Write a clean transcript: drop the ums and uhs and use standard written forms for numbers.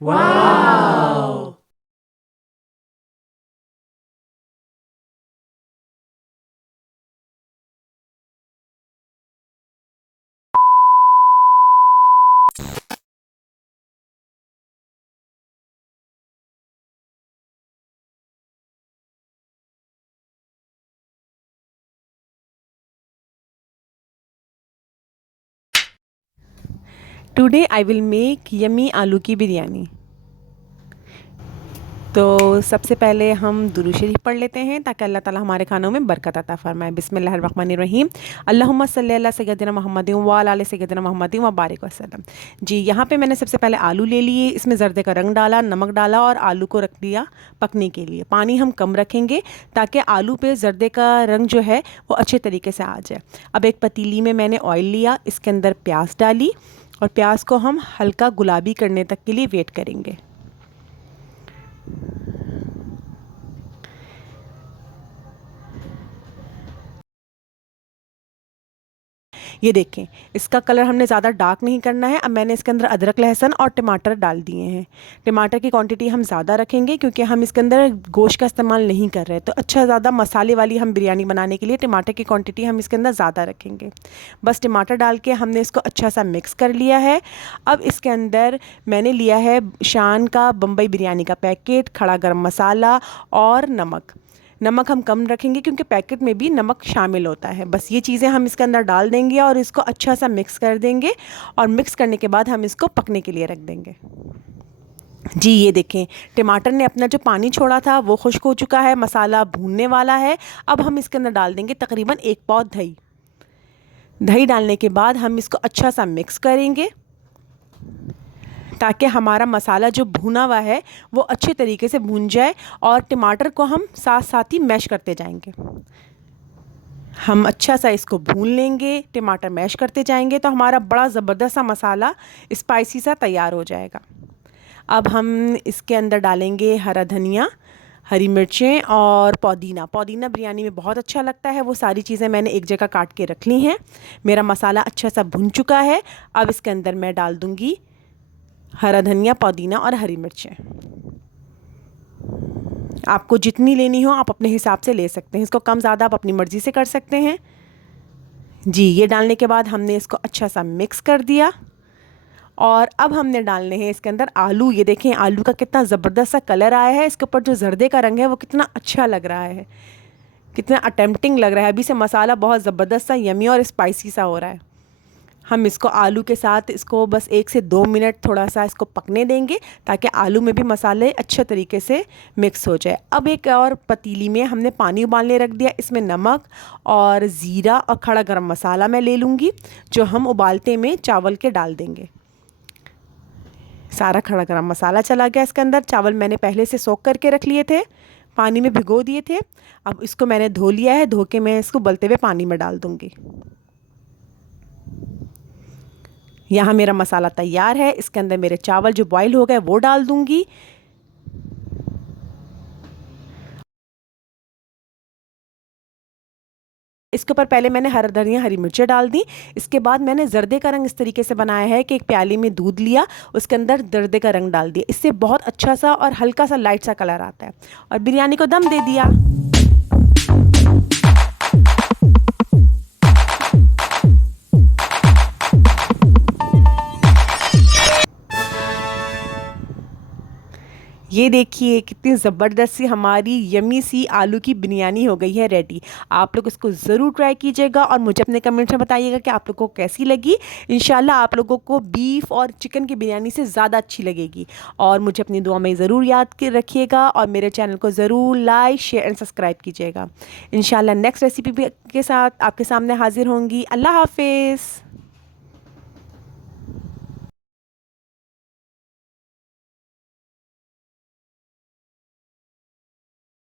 Wow! Today I will make yummy आलू की बिरयानी। तो सबसे पहले हम दुरूद शरीफ पढ़ लेते हैं ताकि अल्लाह ताला हमारे खानों में बरकत अता फरमाए। बिस्मिल्लाहिर्रहमानिर्रहीम। अल्लाहुम्मा सल्ली अला सय्यदिना मुहम्मदिन व अला आलि सय्यदिना मुहम्मदिन व बारिक वसल्लम। जी, यहाँ पे मैंने सबसे पहले आलू ले लिए, इसमें ज़र्दे का रंग डाला, नमक डाला और आलू को रख दिया पकने के लिए। पानी हम कम रखेंगे ताकि आलू पे ज़र्दे का रंग जो है वो अच्छे तरीके से आ जाए। अब एक पतीली में मैंने ऑयल लिया, इसके अंदर प्याज डाली और प्याज को हम हल्का गुलाबी करने तक के लिए वेट करेंगे। ये देखें, इसका कलर हमने ज़्यादा डार्क नहीं करना है। अब मैंने इसके अंदर अदरक लहसुन और टमाटर डाल दिए हैं। टमाटर की क्वांटिटी हम ज़्यादा रखेंगे क्योंकि हम इसके अंदर गोश्त का इस्तेमाल नहीं कर रहे, तो अच्छा ज़्यादा मसाले वाली हम बिरयानी बनाने के लिए टमाटर की क्वांटिटी हम इसके अंदर ज़्यादा रखेंगे। बस टमाटर डाल के हमने इसको अच्छा सा मिक्स कर लिया है। अब इसके अंदर मैंने लिया है शान का बम्बई बिरयानी का पैकेट, खड़ा गरम मसाला और नमक। नमक हम कम रखेंगे क्योंकि पैकेट में भी नमक शामिल होता है। बस ये चीज़ें हम इसके अंदर डाल देंगे और इसको अच्छा सा मिक्स कर देंगे और मिक्स करने के बाद हम इसको पकने के लिए रख देंगे। जी, ये देखें, टमाटर ने अपना जो पानी छोड़ा था वो खुश्क हो चुका है, मसाला भूनने वाला है। अब हम इसके अंदर डाल देंगे तकरीबन 1 पाव दही। दही डालने के बाद हम इसको अच्छा सा मिक्स करेंगे ताकि हमारा मसाला जो भुना हुआ है वो अच्छे तरीके से भून जाए और टमाटर को हम साथ साथ ही मैश करते जाएंगे। हम अच्छा सा इसको भून लेंगे, टमाटर मैश करते जाएंगे तो हमारा बड़ा ज़बरदस्त सा मसाला स्पाइसी सा तैयार हो जाएगा। अब हम इसके अंदर डालेंगे हरा धनिया, हरी मिर्चें और पुदीना। पुदीना बिरयानी में बहुत अच्छा लगता है। वो सारी चीज़ें मैंने एक जगह काट के रख ली हैं। मेरा मसाला अच्छा सा भुन चुका है। अब इसके अंदर मैं डाल दूँगी हरा धनिया, पुदीना और हरी मिर्चें। आपको जितनी लेनी हो आप अपने हिसाब से ले सकते हैं, इसको कम ज़्यादा आप अपनी मर्ज़ी से कर सकते हैं। जी, ये डालने के बाद हमने इसको अच्छा सा मिक्स कर दिया और अब हमने डालने हैं इसके अंदर आलू। ये देखें, आलू का कितना ज़बरदस्त सा कलर आया है, इसके ऊपर जो जर्दे का रंग है वो कितना अच्छा लग रहा है, कितना अटेम्प्टिंग लग रहा है। अभी से मसाला बहुत ज़बरदस्त सा यमी और स्पाइसी सा हो रहा है। हम इसको आलू के साथ इसको बस 1 से 2 मिनट थोड़ा सा इसको पकने देंगे ताकि आलू में भी मसाले अच्छे तरीके से मिक्स हो जाए। अब एक और पतीली में हमने पानी उबालने रख दिया, इसमें नमक और ज़ीरा और खड़ा गरम मसाला मैं ले लूँगी जो हम उबालते में चावल के डाल देंगे। सारा खड़ा गरम मसाला चला गया इसके अंदर। चावल मैंने पहले से सोख करके रख लिए थे, पानी में भिगो दिए थे। अब इसको मैंने धो लिया है, धो के मैं इसको उबलते हुए पानी में डाल दूँगी। यहाँ मेरा मसाला तैयार है, इसके अंदर मेरे चावल जो बॉईल हो गए वो डाल दूँगी। इसके ऊपर पहले मैंने हरा धनिया, हरी मिर्चें डाल दी। इसके बाद मैंने जर्दे का रंग इस तरीके से बनाया है कि एक प्याली में दूध लिया, उसके अंदर जर्दे का रंग डाल दिया। इससे बहुत अच्छा सा और हल्का सा लाइट सा कलर आता है और बिरयानी को दम दे दिया। ये देखिए कितनी ज़बरदस्त सी हमारी यमी सी आलू की बिरयानी हो गई है रेडी। आप लोग इसको ज़रूर ट्राई कीजिएगा और मुझे अपने कमेंट्स में बताइएगा कि आप लोगों को कैसी लगी। इंशाल्लाह आप लोगों को बीफ और चिकन की बिरयानी से ज़्यादा अच्छी लगेगी। और मुझे अपनी दुआ में ज़रूर याद के रखिएगा और मेरे चैनल को ज़रूर लाइक, शेयर एंड सब्सक्राइब कीजिएगा। इंशाल्लाह नेक्स्ट रेसिपी के साथ आपके सामने हाजिर होंगी। अल्लाह हाफिज़।